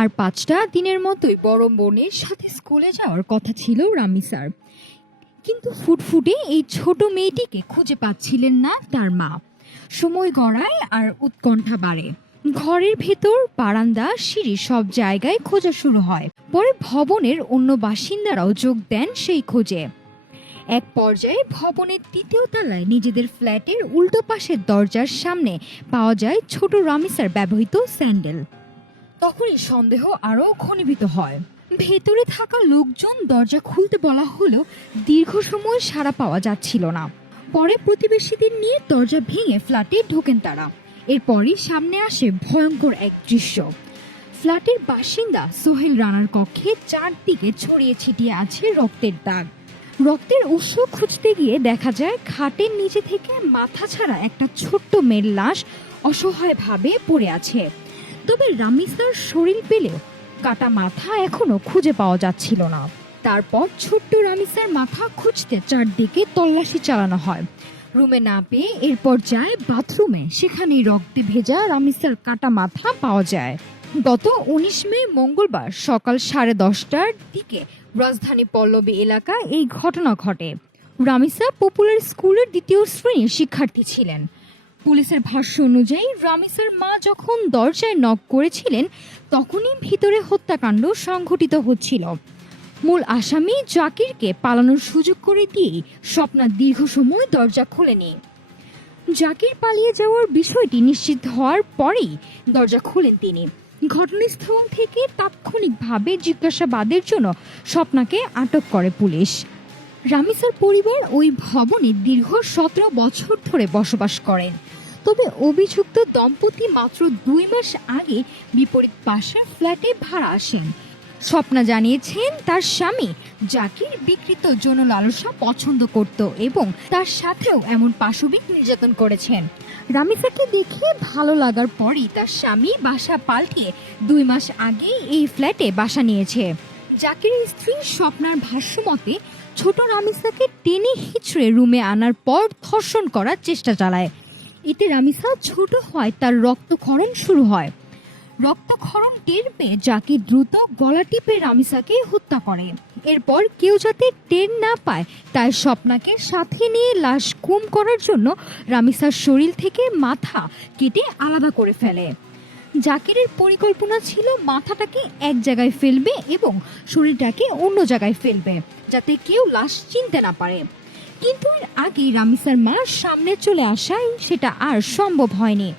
আর 5টা দিনের মতোই বড় বোনের সাথে স্কুলে যাওয়ার কথা ছিল রামিসার। কিন্তু ফুটফুটে এই ছোট মেয়েটিকে খুঁজে পাচ্ছিলেন না তার মা। সময় গড়ায় আর উৎকণ্ঠা বাড়ে। ঘরের ভেতর, বারান্দা, সিঁড়ি সব জায়গায় খোঁজা শুরু হয়। পরে ভবনের অন্য বাসিন্দারাও যোগ দেন সেই খোঁজে। এক পর্যায়ে ভবনের 3য় তলায় নিজেদের ফ্ল্যাটের উল্টো পাশের দরজার সামনে পাওয়া যায় ছোট রামিসার ব্যবহৃত স্যান্ডেল। তখনই সন্দেহ আরও ঘনীভূত হয়। ভেতরে থাকা লোকজন দরজা খুলতে বলা হলেও দীর্ঘ সময় সাড়া পাওয়া যাচ্ছিল না। পরে প্রতিবেশীদের নিয়ে দরজা ভেঙে ফ্ল্যাটে ঢোকেন তারা। এরপরই সামনে আসে ভয়ঙ্কর এক দৃশ্য। ফ্ল্যাটের বাসিন্দা সোহেল রানার কক্ষে চারদিকে ছড়িয়ে ছিটিয়ে আছে রক্তের দাগ। রক্তের উৎস খুঁজতে গিয়ে দেখা যায় খাটের নিচে থেকে মাথা ছাড়া একটা ছোট্ট মেয়ের লাশ অসহায়ভাবে পড়ে আছে। তবে রামিসার শরীর পেলেও কাটা মাথা এখনো খুঁজে পাওয়া যাচ্ছিল না। তারপর ছোট্ট রামিসার মাথা খুঁজতে চারদিকে তল্লাশি চালানো হয়। রুমে না পেয়ে এরপর যায় বাথরুমে, সেখানেই রক্তে ভেজা রামিসার কাটা মাথা পাওয়া যায়। গত 19 মে মঙ্গলবার সকাল 10:30টার দিকে রাজধানী পল্লবী এলাকায় এই ঘটনা ঘটে। রামিসা পপুলার স্কুলের 2য় শ্রেণীর শিক্ষার্থী ছিলেন। পুলিশের ভাষ্য অনুযায়ী রামিসার মা যখন দরজায় নক করেছিলেন তখনই ভিতরে হত্যাকাণ্ড সংঘটিত হচ্ছিল। মূল আসামি জাকিরকে পালানোর সুযোগ করে দিয়েই স্বপ্না দীর্ঘ সময় দরজা খোলেনি। জাকির পালিয়ে যাওয়ার বিষয়টি নিশ্চিত হওয়ার পরেই দরজা খোলেন তিনি। ঘটনাস্থল থেকে তাৎক্ষণিকভাবে জিজ্ঞাসাবাদের জন্য স্বপ্নাকে আটক করে পুলিশ। রামিসার পরিবার ওই ভবনে দীর্ঘ 17 বছর ধরে বসবাস করেন। তবে অভিযুক্ত দম্পতি মাত্র 2 মাস আগে বিপরীত পাশের ফ্ল্যাটে ভাড়া আসেন। স্বপ্না জানিয়েছেন তার স্বামী জাকির বিকৃত যৌন লালসা পছন্দ করত এবং তার সাথেও এমন পাশবিক নির্যাতন করেছেন। রামিসাকে দেখে ভালো লাগার পরই তার স্বামী বাসা পাল্টিয়ে 2 মাস আগে এই ফ্ল্যাটে বাসা নিয়েছে। জাকিরের স্ত্রী স্বপ্নার ভাষ্যমতে ছোট রামিসাকে টেনে হিঁচড়ে রুমে আনার পর ধর্ষণ করার চেষ্টা চালায়। এতে রামিসা ছোট হয় তার রক্তক্ষরণ শুরু হয়। রক্তক্ষরণ টের পেয়ে জাকির দ্রুত গলা টিপে রামিসাকে হত্যা করে। এরপর কেউ যাতে টের না পায় তাই স্বপ্নাকে সাথে নিয়ে লাশ গুম করার জন্য রামিসার শরীর থেকে মাথা কেটে আলাদা করে ফেলে। জাকিরের পরিকল্পনা ছিল মাথাটাকে এক জায়গায় ফেলবে এবং শরীরটাকে অন্য জায়গায় ফেলবে যাতে কেউ লাশ চিনতে না পারে। কিন্তু এর আগেই রামিসার মা সামনে চলে আসায় সেটা আর সম্ভব হয়নি।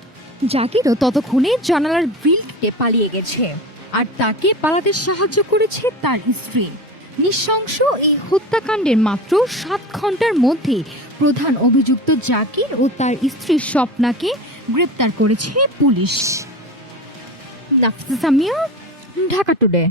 জাকিরও ততক্ষণে জানালার গ্রিল কেটে পালিয়ে গেছে আর তাকে পালাতে সাহায্য করেছে তার স্ত্রী। নৃশংস এই হত্যাকাণ্ডের মাত্র 7 ঘন্টার মধ্যে প্রধান অভিযুক্ত জাকির ও তার স্ত্রী স্বপ্নাকে গ্রেপ্তার করেছে পুলিশ। নাফিসা সামিয়া, ঢাকা টুডে।